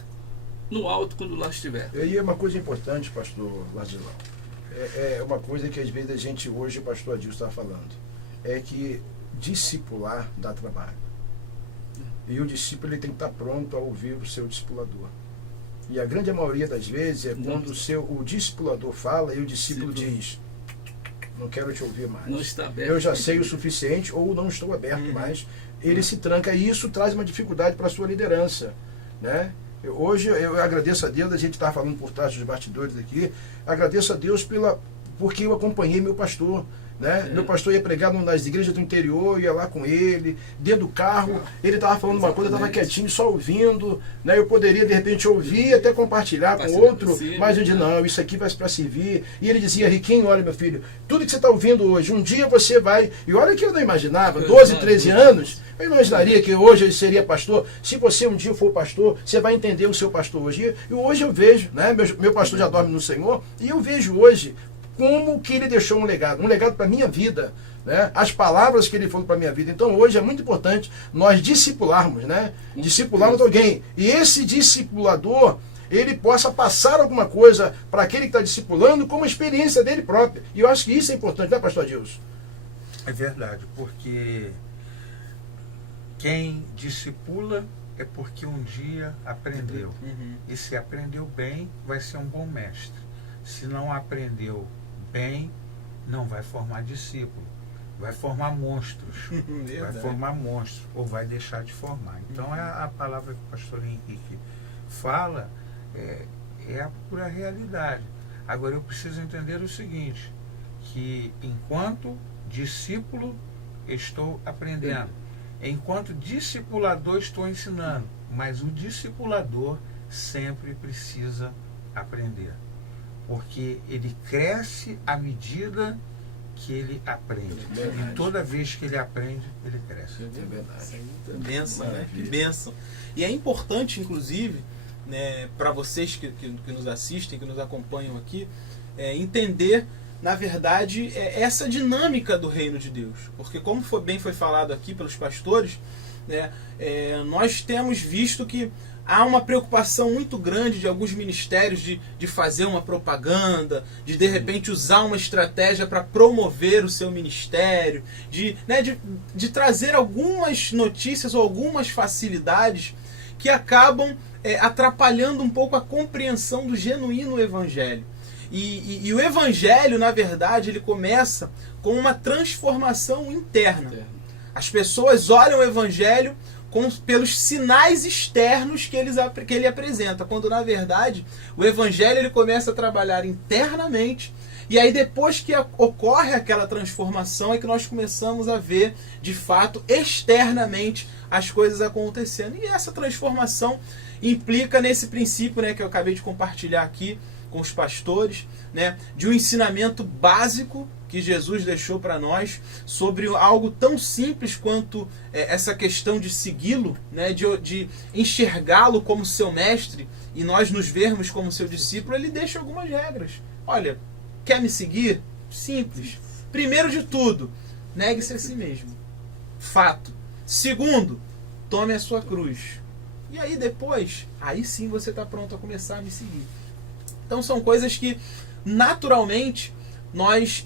no alto quando lá estiver. E aí é uma coisa importante, pastor Ladilão. É uma coisa que às vezes a gente hoje, o pastor Adilson está falando, é que discipular dá trabalho. E o discípulo ele tem que estar pronto a ouvir o seu discipulador. E a grande maioria das vezes é quando o discipulador fala e o discípulo diz, não quero te ouvir mais. Não está aberto. Eu já sei o suficiente ou não estou aberto mais. Ele se tranca e isso traz uma dificuldade para a sua liderança, né? Hoje eu agradeço a Deus, a gente estava falando por trás dos bastidores aqui, agradeço a Deus porque eu acompanhei meu pastor, né? Meu pastor ia pregar nas igrejas do interior, ia lá com ele, dentro do carro, ele estava falando uma coisa, eu estava quietinho, só ouvindo, né? Eu poderia de repente ouvir, até compartilhar com outro, mas eu disse, não, isso aqui vai para servir. E ele dizia, Riquinho, olha meu filho, tudo que você está ouvindo hoje, um dia você vai, e olha que eu não imaginava, 12, 13 anos, eu imaginaria que hoje ele seria pastor. Se você um dia for pastor, você vai entender o seu pastor hoje. E hoje eu vejo, né? Meu pastor já dorme no Senhor, e eu vejo hoje como que ele deixou um legado para a minha vida, né? As palavras que ele falou para a minha vida. Então hoje é muito importante nós discipularmos, né? Discipularmos alguém. E esse discipulador, ele possa passar alguma coisa para aquele que está discipulando como experiência dele próprio. E eu acho que isso é importante, né, pastor Adilson? É verdade, porque quem discipula é porque um dia aprendeu. E se aprendeu bem, vai ser um bom mestre. Se não aprendeu bem, não vai formar discípulo. Vai formar monstros. Vai formar monstros. Ou vai deixar de formar. Então a palavra que o pastor Henrique fala é a pura realidade. Agora eu preciso entender o seguinte, que enquanto discípulo estou aprendendo. Enquanto discipulador, estou ensinando. Mas o discipulador sempre precisa aprender. Porque ele cresce à medida que ele aprende. E toda vez que ele aprende, ele cresce. É verdade. Bênção, né? Que bênção. E é importante, inclusive, né, para vocês que nos assistem, que nos acompanham aqui, entender, na verdade, essa dinâmica do reino de Deus. Porque, como foi falado aqui pelos pastores, né, nós temos visto que há uma preocupação muito grande de alguns ministérios de fazer uma propaganda, de repente usar uma estratégia para promover o seu ministério, de trazer algumas notícias ou algumas facilidades que acabam atrapalhando um pouco a compreensão do genuíno evangelho. E o evangelho, na verdade, ele começa com uma transformação interna. As pessoas olham o evangelho pelos sinais externos que ele apresenta, quando na verdade o evangelho ele começa a trabalhar internamente, e aí depois que ocorre aquela transformação é que nós começamos a ver de fato externamente as coisas acontecendo. E essa transformação implica nesse princípio, né, que eu acabei de compartilhar aqui com os pastores, né, de um ensinamento básico que Jesus deixou para nós sobre algo tão simples quanto essa questão de segui-lo, né, de enxergá-lo como seu mestre e nós nos vermos como seu discípulo. Ele deixa algumas regras. Olha, quer me seguir? Simples. Primeiro de tudo, negue-se a si mesmo. Fato. Segundo, tome a sua cruz. E aí depois, aí sim você está pronto a começar a me seguir. Então são coisas que naturalmente nós,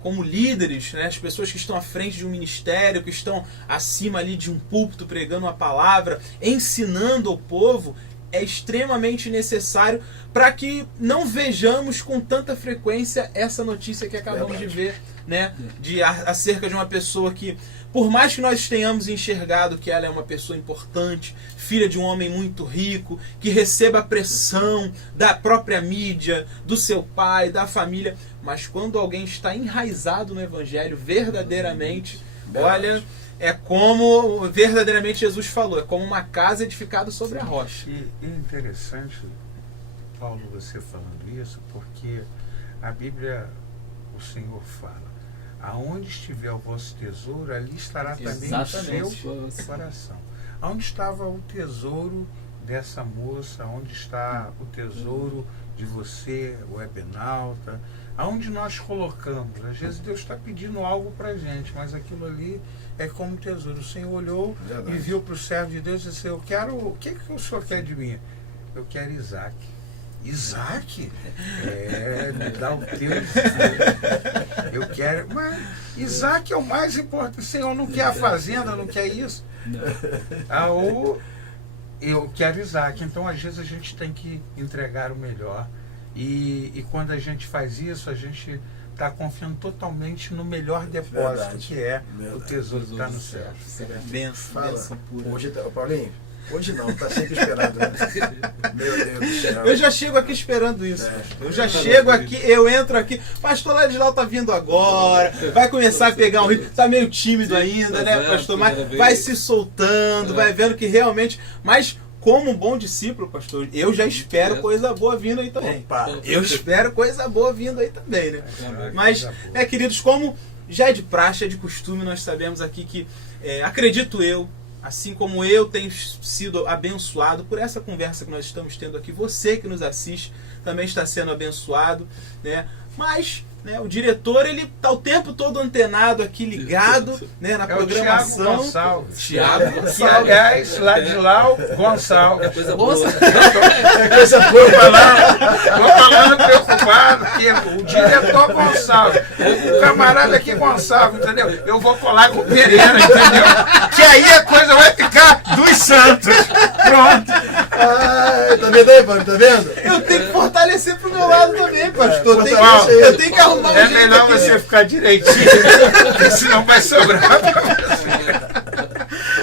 como líderes, né, as pessoas que estão à frente de um ministério, que estão acima ali de um púlpito pregando uma palavra, ensinando ao povo, é extremamente necessário para que não vejamos com tanta frequência essa notícia que acabamos de ver, né, acerca de uma pessoa que, por mais que nós tenhamos enxergado que ela é uma pessoa importante, filha de um homem muito rico, que receba a pressão da própria mídia, do seu pai, da família, mas quando alguém está enraizado no evangelho verdadeiramente, olha, é como verdadeiramente Jesus falou, é como uma casa edificada sobre a rocha. E é interessante, Paulo, você falando isso, porque a Bíblia, o Senhor fala: aonde estiver o vosso tesouro, ali estará também o seu coração. Aonde estava o tesouro dessa moça? Onde está o tesouro de você, o Ebenalta? Aonde nós colocamos? Às vezes Deus está pedindo algo para a gente, mas aquilo ali é como tesouro. O Senhor olhou e viu para o servo de Deus e disse: eu quero, o que o Senhor quer de mim? Eu quero Isaac. Isaac? Me dá o teu. Eu quero, mas Isaac é o mais importante. O Senhor não quer a fazenda, não quer isso. Ou eu quero Isaac. Então, às vezes, a gente tem que entregar o melhor. E quando a gente faz isso, a gente está confiando totalmente no melhor depósito, que é o tesouro que está no céu. Benção pura. Hoje, Paulinho, hoje não, tá sempre esperando, né? Meu Deus do céu. Eu já chego aqui esperando isso. Eu já chego aqui, eu entro aqui. Pastor Ladislau tá vindo agora, vai começar a pegar um ritmo. Tá meio tímido ainda, né, pastor? Mas vai se soltando, vai vendo que realmente. Mas, como um bom discípulo, pastor, eu já espero coisa boa vindo aí também. Eu espero coisa boa vindo aí também, né? Mas, queridos, como já é de praxe, é de costume, nós sabemos aqui que, acredito eu, assim como eu tenho sido abençoado por essa conversa que nós estamos tendo aqui, você que nos assiste também está sendo abençoado, né? Mas, né, o diretor, ele está o tempo todo antenado aqui, ligado, né, na programação. Thiago Gonçalves. Aliás, Ladislau Gonçalves. É coisa boa. É coisa boa. Estou falando preocupado, porque o diretor Gonçalves, o camarada aqui Gonçalves, entendeu? Eu vou colar com o Pereira, entendeu? Que aí a coisa vai ficar dos santos. Pronto. Tá vendo aí, Paulo? Tá vendo? Eu tenho que fortalecer pro meu lado também, pastor. Eu tenho que arrumar um É jeito melhor aqui. você ficar direitinho, porque senão vai sobrar pra você.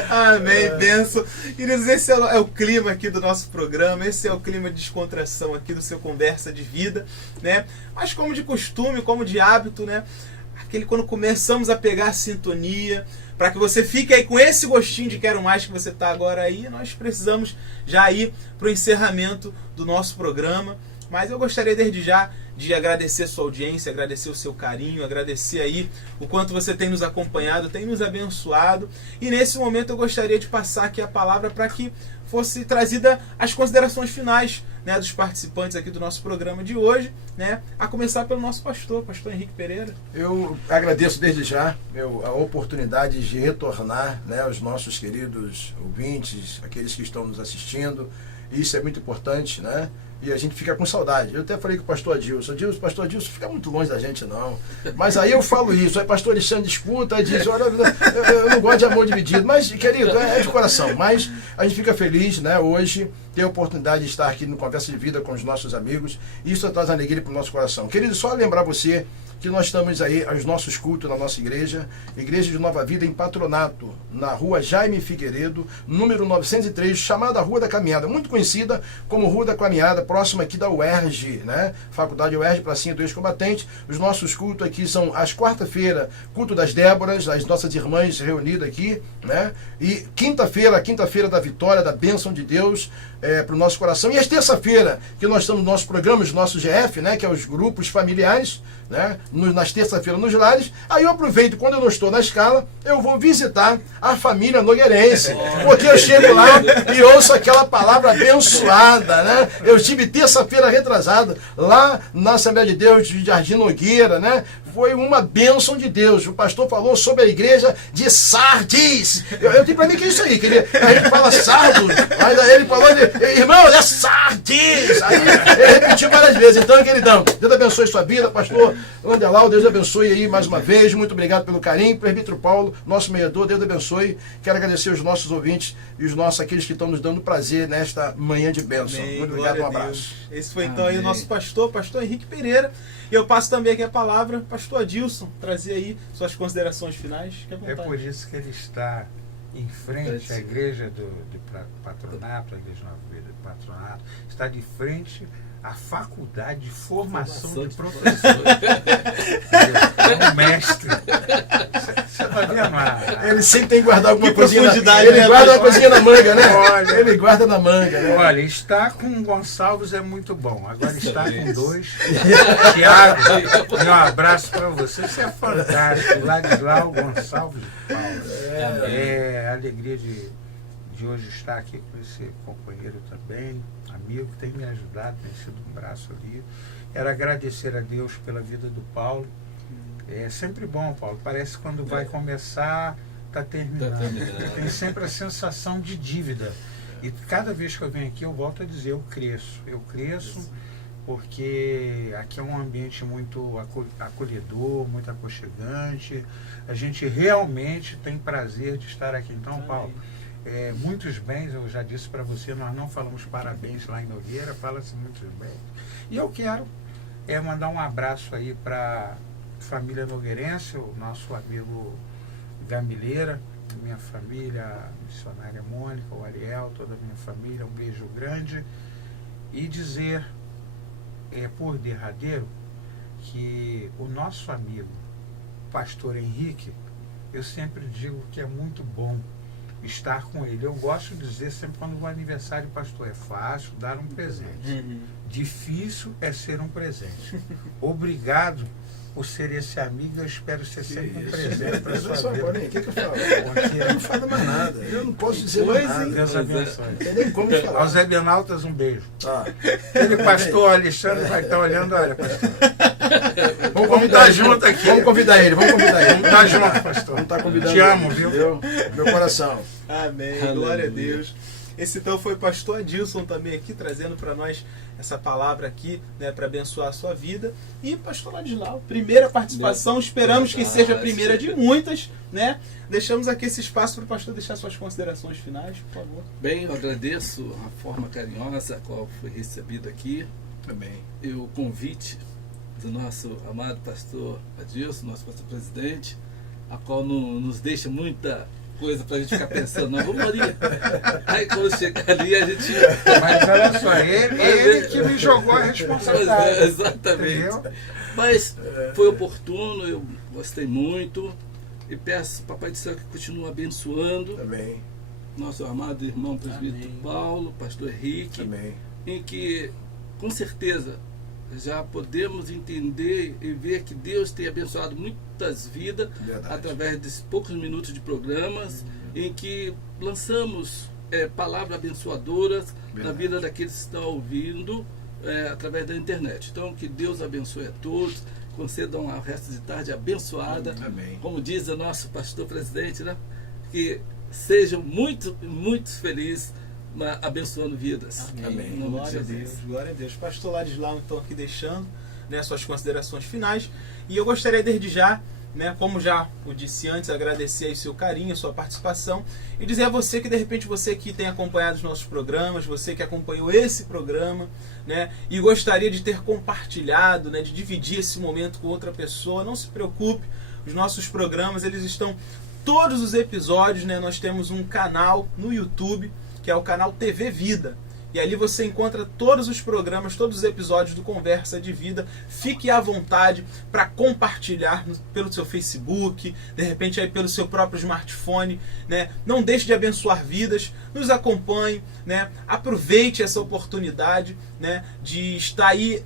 Amém, benção. Queridos, esse é o clima aqui do nosso programa, esse é o clima de descontração aqui do seu Conversa de Vida, né? Mas como de costume, como de hábito, né? quando começamos a pegar a sintonia, para que você fique aí com esse gostinho de quero mais que você está agora aí, nós precisamos já ir para o encerramento do nosso programa. Mas eu gostaria desde já de agradecer a sua audiência, agradecer o seu carinho, agradecer aí o quanto você tem nos acompanhado, tem nos abençoado. E nesse momento eu gostaria de passar aqui a palavra para que fosse trazida as considerações finais, né, dos participantes aqui do nosso programa de hoje, né, a começar pelo nosso pastor Henrique Pereira. Eu agradeço desde já a oportunidade de retornar, né, aos nossos queridos ouvintes, aqueles que estão nos assistindo. Isso é muito importante, né? E a gente fica com saudade. Eu até falei com o pastor Adilson, pastor Adilson fica muito longe da gente não. Mas aí eu falo isso, aí o pastor Alexandre escuta e diz, olha, eu não gosto de amor dividido. Mas, querido, é de coração. Mas a gente fica feliz, né, hoje, ter a oportunidade de estar aqui no Conversa de Vida com os nossos amigos. Isso traz alegria para o nosso coração. Querido, só lembrar você que nós estamos aí, aos nossos cultos na nossa igreja, Igreja de Nova Vida em Patronato, na rua Jaime Figueiredo, número 903, chamada Rua da Caminhada, muito conhecida como Rua da Caminhada, próxima aqui da UERJ, né? Faculdade UERJ, Pracinha do Ex-Combatente. Os nossos cultos aqui são às quarta-feira, culto das Déboras, as nossas irmãs reunidas aqui, né? E quinta-feira da vitória, da bênção de Deus para o nosso coração. E às terça-feira, que nós estamos nos nossos programas, nosso GF, né? Que é os grupos familiares, né? Nas terça-feiras nos lares. Aí eu aproveito, quando eu não estou na escala, eu vou visitar a família nogueirense, porque eu chego lá e ouço aquela palavra abençoada, né? Eu estive terça-feira retrasada lá na Assembleia de Deus de Jardim Nogueira, né? Foi uma bênção de Deus. O pastor falou sobre a igreja de Sardis. Eu digo para mim que é isso aí, que a gente fala sardo, mas aí ele falou, irmão, é Sardis. Aí ele repetiu várias vezes. Então, queridão, Deus abençoe sua vida, pastor Landelau, Deus abençoe aí mais uma vez. Muito obrigado pelo carinho. Presbítero Paulo, nosso mediador, Deus abençoe. Quero agradecer os nossos ouvintes e os nossos, aqueles que estão nos dando prazer nesta manhã de bênção. Amém, muito obrigado, um abraço. Esse foi então aí o nosso pastor Henrique Pereira. E eu passo também aqui a palavra, pastor Adilson, trazer aí suas considerações finais. É por isso que ele está em frente à igreja do patronato, a igreja Nova Vida do Patronato, está de frente à faculdade de formação de professores. É um mestre. Você está vendo? Ele sempre tem que guardar alguma coisinha ele guarda uma coisinha na manga, né? Olha, ele guarda na manga, né? Olha, estar com Gonçalves é muito bom. Agora estar com dois. Tiago, um abraço para você. Você é fantástico. Ladislau Gonçalves de Paula. É a alegria de hoje estar aqui com esse companheiro também, amigo, que tem me ajudado, tem sido um braço ali. Quero agradecer a Deus pela vida do Paulo. É sempre bom, Paulo. Parece que quando vai começar, está terminando. Tem sempre a sensação de dívida. E cada vez que eu venho aqui, eu volto a dizer, eu cresço. Eu cresço porque aqui é um ambiente muito acolhedor, muito aconchegante. A gente realmente tem prazer de estar aqui. Então, Paulo, muitos bens, eu já disse para você, nós não falamos parabéns lá em Nogueira, fala-se muitos bens. E eu quero mandar um abraço aí para a família nogueirense, o nosso amigo Gamileira, minha família, a missionária Mônica, o Ariel, toda a minha família, um beijo grande. E dizer, por derradeiro, que o nosso amigo, pastor Henrique, eu sempre digo que é muito bom estar com ele. Eu gosto de dizer sempre quando o aniversário do pastor é fácil dar um presente. Difícil é ser um presente. Obrigado por ser esse amigo, eu espero ser sempre um presente para sua vida. O que eu falo? Eu não falo mais nada. Eu não posso dizer mais nada. Deus abençoe. Não tem nem como falar. Aos Ebenautas, um beijo. Tá. Ele, pastor Alexandre, vai estar olhando, olha, pastor. Vamos convidar junto aqui. Vamos convidar ele. Vamos estar junto, pastor. Vamos estar convidando. Te amo, ele, viu? Meu coração. Amém. Glória a Deus. Esse então foi o pastor Adilson também aqui, trazendo para nós essa palavra aqui, né, para abençoar a sua vida. E pastor Ladislau, primeira participação, esperamos que seja a primeira de muitas, né? Deixamos aqui esse espaço para o pastor deixar suas considerações finais, por favor. Bem, eu agradeço a forma carinhosa a qual foi recebido aqui. Amém. E o convite do nosso amado pastor Adilson, nosso pastor presidente, a qual nos deixa muita coisa pra gente ficar pensando, não, vamos ali. Aí quando chegar ali, a gente. Mas olha só, ele que me jogou a responsabilidade. Exatamente. Entendeu? Mas foi oportuno, eu gostei muito. E peço, Papai do Céu, que continue abençoando Amém. nosso amado irmão presbítero Amém. Paulo, pastor Henrique, Amém. em que, com certeza, já podemos entender e ver que Deus tem abençoado muitas vidas Verdade. através desses poucos minutos de programas em que lançamos palavras abençoadoras na Verdade. vida daqueles que estão ouvindo através da internet. Então, que Deus abençoe a todos, conceda um resto de tarde abençoada. Amém. Como diz o nosso pastor presidente, né? Que sejam muito, muito felizes abençoando vidas. Amém. Em nome de Glória a Jesus. Deus, glória a Deus. Pastor Ladislau, então, aqui deixando, né, suas considerações finais. E eu gostaria desde já, né, como já o disse antes, agradecer aí seu carinho, a sua participação e dizer a você que de repente você que tem acompanhado os nossos programas, você que acompanhou esse programa, né, e gostaria de ter compartilhado, né, de dividir esse momento com outra pessoa, não se preocupe, os nossos programas, eles estão, todos os episódios, né, nós temos um canal no YouTube, que é o canal TV Vida. E ali você encontra todos os programas, todos os episódios do Conversa de Vida. Fique à vontade para compartilhar pelo seu Facebook, de repente aí pelo seu próprio smartphone, né? Não deixe de abençoar vidas, nos acompanhe, né? Aproveite essa oportunidade, né, de estar aí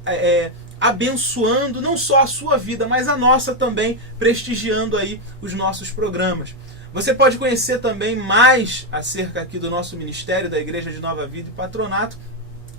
abençoando não só a sua vida, mas a nossa também, prestigiando aí os nossos programas. Você pode conhecer também mais acerca aqui do nosso ministério, da Igreja de Nova Vida e Patronato,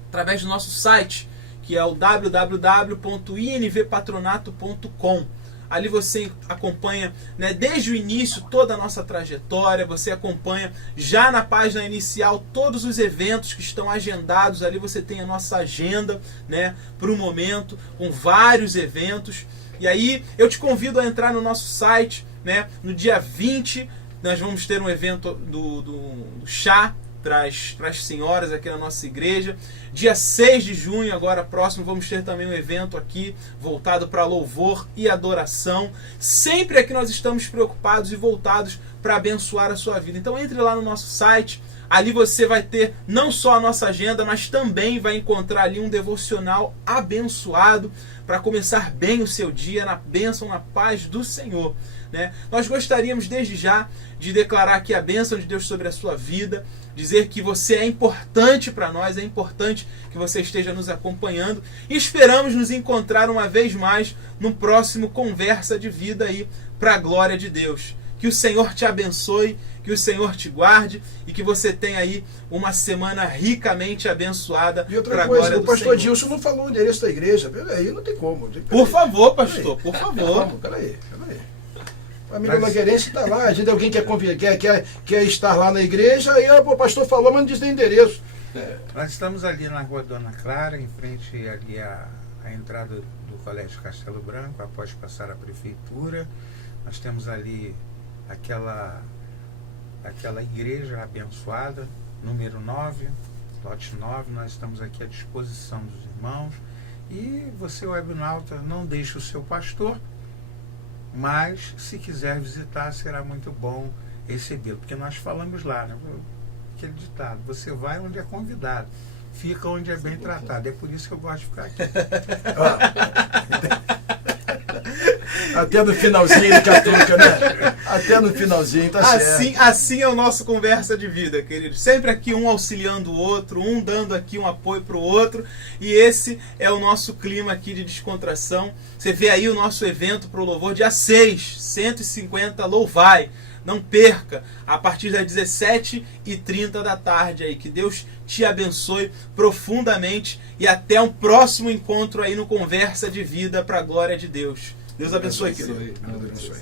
através do nosso site, que é o www.invpatronato.com. Ali você acompanha, né, desde o início toda a nossa trajetória, você acompanha já na página inicial todos os eventos que estão agendados, ali você tem a nossa agenda, né, para o momento, com vários eventos. E aí eu te convido a entrar no nosso site, né, no dia 20, nós vamos ter um evento do chá para as senhoras aqui na nossa igreja. Dia 6 de junho, agora próximo, vamos ter também um evento aqui voltado para louvor e adoração. Sempre aqui nós estamos preocupados e voltados para abençoar a sua vida. Então entre lá no nosso site, ali você vai ter não só a nossa agenda, mas também vai encontrar ali um devocional abençoado para começar bem o seu dia na bênção, na paz do Senhor. Né? Nós gostaríamos desde já de declarar aqui a bênção de Deus sobre a sua vida, dizer que você é importante para nós, é importante que você esteja nos acompanhando e esperamos nos encontrar uma vez mais no próximo Conversa de Vida aí, para a glória de Deus. Que o Senhor te abençoe, que o Senhor te guarde e que você tenha aí uma semana ricamente abençoada. E outra pra coisa, glória o do pastor Senhor. Dilson não falou o endereço da igreja. Peraí, não tem como. Por favor, pastor, por favor. Peraí. A família Nogueirense está lá. A gente, alguém quer estar lá na igreja, aí o pastor falou, mas não diz nem endereço. Nós estamos ali na rua Dona Clara, em frente ali à entrada do Colégio Castelo Branco, após passar a prefeitura. Nós temos ali aquela igreja abençoada, número 9, lote 9. Nós estamos aqui à disposição dos irmãos. E você, webnauta, não deixe o seu pastor, mas se quiser visitar, será muito bom recebê-lo. Porque nós falamos lá, né? Aquele ditado, você vai onde é convidado, fica onde é bem tratado. É por isso que eu gosto de ficar aqui. Até no finalzinho do Catuca, né? Até no finalzinho, tá certo. Assim é o nosso Conversa de Vida, queridos. Sempre aqui um auxiliando o outro, um dando aqui um apoio para o outro. E esse é o nosso clima aqui de descontração. Você vê aí o nosso evento pro louvor, dia 6, 150 Louvai. Não perca, a partir das 17h30 da tarde aí. Que Deus te abençoe profundamente e até um próximo encontro aí no Conversa de Vida para a glória de Deus. Deus abençoe, querido. Deus abençoe.